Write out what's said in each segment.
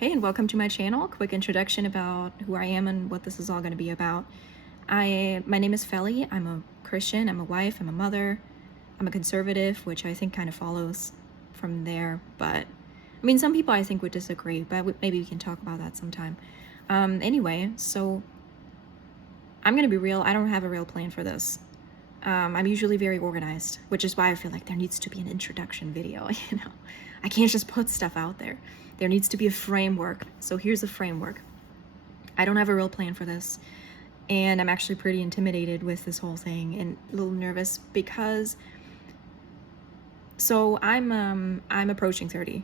Hey, and welcome to my channel. Quick introduction about who I am and what this is all going to be about. My name is Feli. I'm a Christian. I'm a wife. I'm a mother. I'm a conservative, which I think kind of follows from there. But I mean, some people I think would disagree, but maybe we can talk about that sometime. Anyway, so I'm going to be real. I don't have a real plan for this. I'm usually very organized, which is why I feel like there needs to be an introduction video, I can't just put stuff out there. There needs to be a framework. So here's the framework. I don't have a real plan for this, and I'm actually pretty intimidated with this whole thing and a little nervous because I'm approaching 30.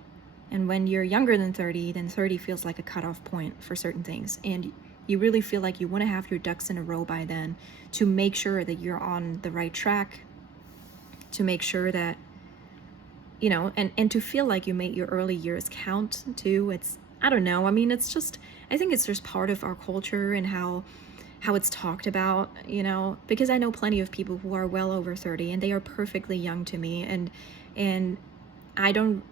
And when you're younger than 30, then 30 feels like a cutoff point for certain things. And you really feel like you want to have your ducks in a row by then to make sure that you're on the right track, to make sure that, and to feel like you made your early years count too. I don't know. I mean, I think it's just part of our culture and how it's talked about, because I know plenty of people who are well over 30 and they are perfectly young to me. And I don't,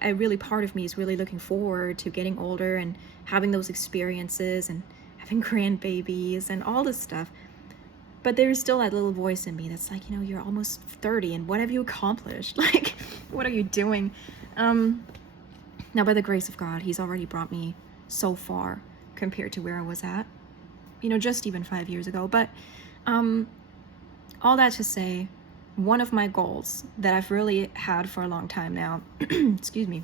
I really, part of me is really looking forward to getting older and having those experiences and having grandbabies and all this stuff. But there's still that little voice in me that's like, you're almost 30 and what have you accomplished? Like, what are you doing? Now, by the grace of God, he's already brought me so far compared to where I was at, just even 5 years ago. But all that to say, one of my goals that I've really had for a long time now, excuse me,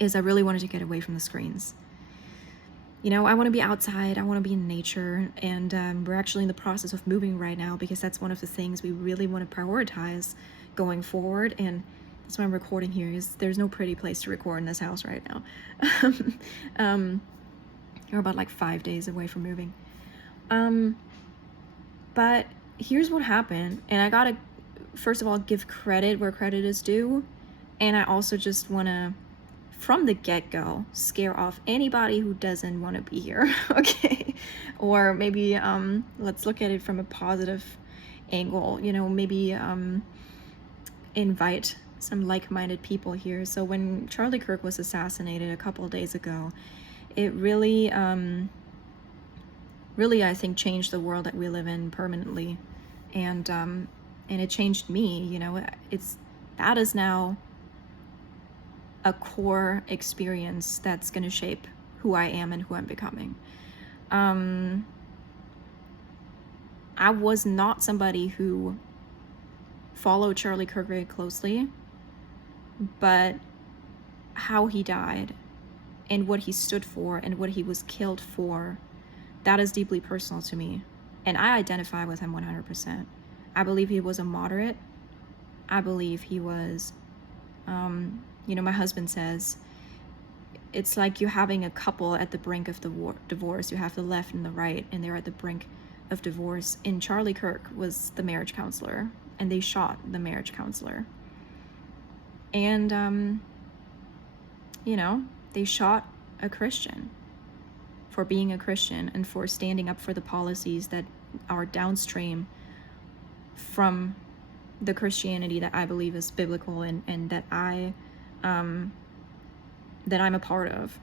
is I really wanted to get away from the screens. I want to be outside, I want to be in nature, and we're actually in the process of moving right now because that's one of the things we really want to prioritize going forward, and that's why I'm recording here, is there's no pretty place to record in this house right now. We're about like 5 days away from moving. But here's what happened, and I gotta, first of all, give credit where credit is due, and I also just want to, from the get-go, scare off anybody who doesn't want to be here, okay? Or maybe let's look at it from a positive angle, maybe invite some like-minded people here. So when Charlie Kirk was assassinated a couple of days ago, it really, really, I think, changed the world that we live in permanently, and it changed me. That is now a core experience that's going to shape who I am and who I'm becoming. I was not somebody who followed Charlie Kirk very closely, but how he died and what he stood for and what he was killed for, that is deeply personal to me. And I identify with him 100%. I believe he was a moderate. I believe he was, my husband says, it's like you're having a couple at the brink of divorce. You have the left and the right, and they're at the brink of divorce. And Charlie Kirk was the marriage counselor, and they shot the marriage counselor. And, they shot a Christian for being a Christian and for standing up for the policies that are downstream from the Christianity that I believe is biblical and that I'm a part of.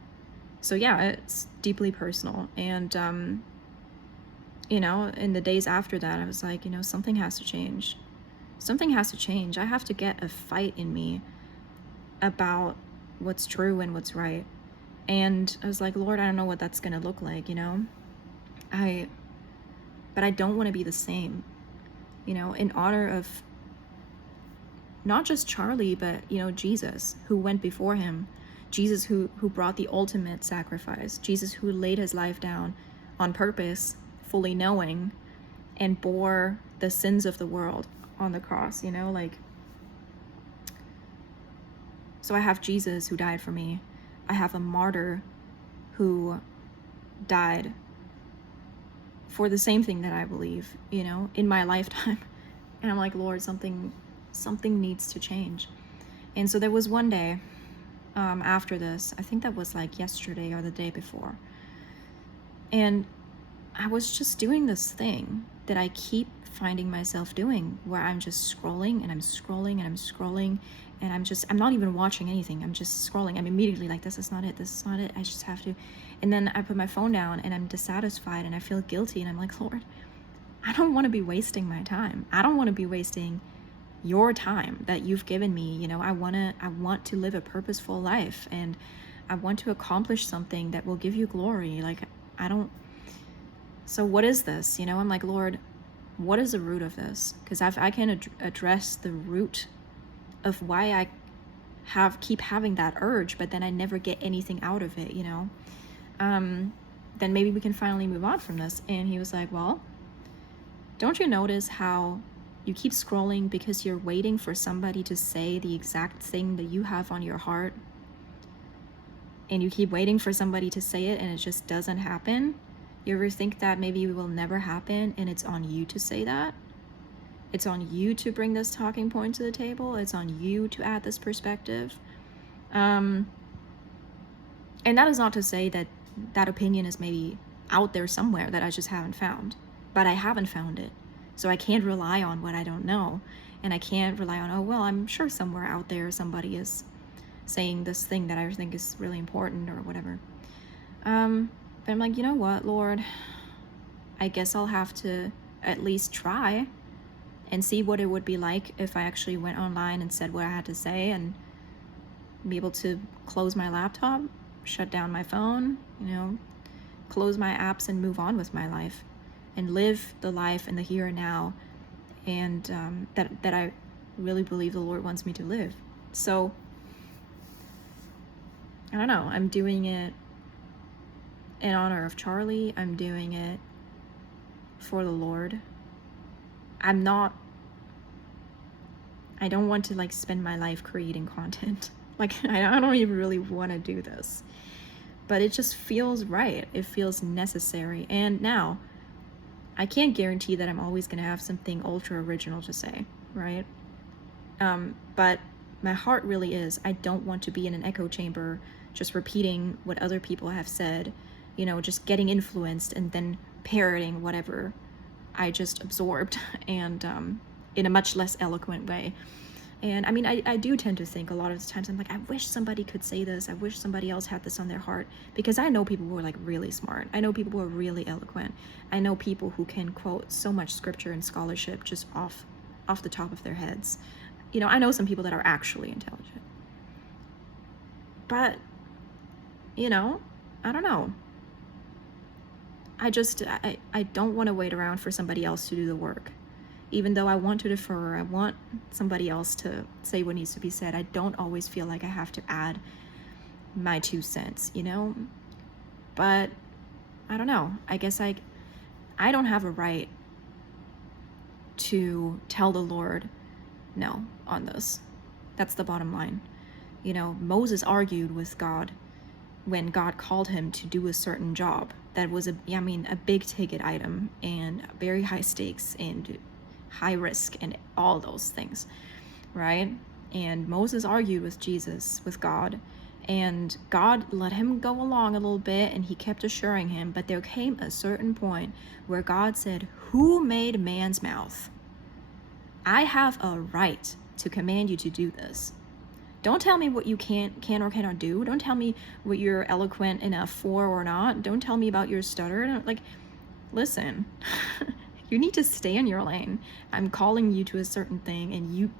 So yeah, it's deeply personal. And in the days after that, I was like, something has to change. Something has to change. I have to get a fight in me about what's true and what's right. And I was like, Lord, I don't know what that's gonna look like, but I don't want to be the same, in honor of not just Charlie, but, Jesus, who went before him, Jesus who brought the ultimate sacrifice, Jesus who laid his life down on purpose, fully knowing, and bore the sins of the world on the cross, so I have Jesus who died for me. I have a martyr who died for the same thing that I believe, in my lifetime. And I'm like, Lord, something needs to change. And so there was one day after this, I think that was like yesterday or the day before, and I was just doing this thing that I keep finding myself doing, where I'm just scrolling and I'm scrolling and I'm scrolling, and I'm not even watching anything. I'm just scrolling. I'm immediately like, this is not it. This is not it. I just have to. And then I put my phone down and I'm dissatisfied and I feel guilty. And I'm like, Lord, I don't want to be wasting my time. I don't want to be wasting your time that you've given me. You know, I want to live a purposeful life, and I want to accomplish something that will give you glory. Like, I don't. So what is this? You know, I'm like, Lord, what is the root of this? Because I can address the root of why I keep having that urge, but then I never get anything out of it, you know. Then maybe we can finally move on from this. And he was like, well, don't you notice how you keep scrolling because you're waiting for somebody to say the exact thing that you have on your heart, and you keep waiting for somebody to say it and it just doesn't happen? You ever think that maybe it will never happen and it's on you to say that? It's on you to bring this talking point to the table. It's on you to add this perspective. And that is not to say that that opinion is maybe out there somewhere that I just haven't found. But I haven't found it. So I can't rely on what I don't know. And I can't rely on, oh, well, I'm sure somewhere out there somebody is saying this thing that I think is really important or whatever. But I'm like, you know what, Lord? I guess I'll have to at least try and see what it would be like if I actually went online and said what I had to say, and be able to close my laptop, shut down my phone, you know, close my apps and move on with my life and live the life in the here and now, and that I really believe the Lord wants me to live. So I don't know, I'm doing it in honor of Charlie. I'm doing it for the Lord. I don't want to like spend my life creating content. Like, I don't even really want to do this, but it just feels right. It feels necessary. And now I can't guarantee that I'm always going to have something ultra original to say, right? But my heart really is, I don't want to be in an echo chamber just repeating what other people have said, you know, just getting influenced and then parroting whatever I just absorbed, and in a much less eloquent way. And I mean, I do tend to think a lot of the times, I'm like, I wish somebody could say this. I wish somebody else had this on their heart, because I know people who are like really smart. I know people who are really eloquent. I know people who can quote so much scripture and scholarship just off the top of their heads. You know, I know some people that are actually intelligent. But, you know, I don't know. I don't want to wait around for somebody else to do the work. Even though I want to defer, I want somebody else to say what needs to be said, I don't always feel like I have to add my 2 cents, you know? But I don't know. I guess I don't have a right to tell the Lord no on this. That's the bottom line. You know, Moses argued with God when God called him to do a certain job that was a big ticket item and very high stakes and high risk and all those things, right? And Moses argued with Jesus, with God, and God let him go along a little bit, and he kept assuring him, but there came a certain point where God said, who made man's mouth? I have a right to command you to do this. Don't tell me what you can or cannot do. Don't tell me what you're eloquent enough for or not. Don't tell me about your stutter. Like, listen, you need to stay in your lane. I'm calling you to a certain thing, and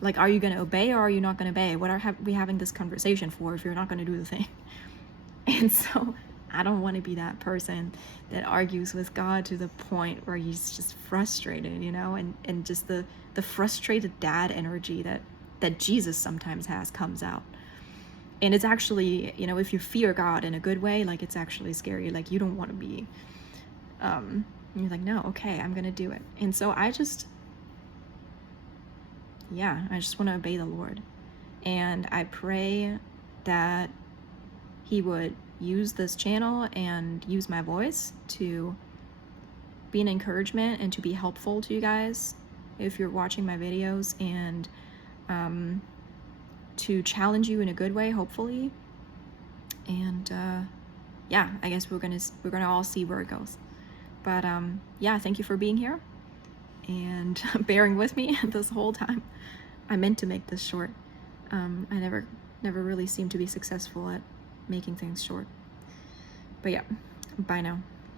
like, are you going to obey or are you not going to obey? What are we having this conversation for if you're not going to do the thing? And so I don't want to be that person that argues with God to the point where he's just frustrated, you know, and just the frustrated dad energy that Jesus sometimes has comes out. And it's actually, you know, if you fear God in a good way, like, it's actually scary. Like, you don't want to be, you're like, no, okay, I'm going to do it. And so I just want to obey the Lord. And I pray that he would use this channel and use my voice to be an encouragement and to be helpful to you guys if you're watching my videos, and to challenge you in a good way, hopefully. And I guess we're gonna all see where it goes. But thank you for being here and bearing with me this whole time. I meant to make this short. I never really seemed to be successful at making things short. But yeah, bye now.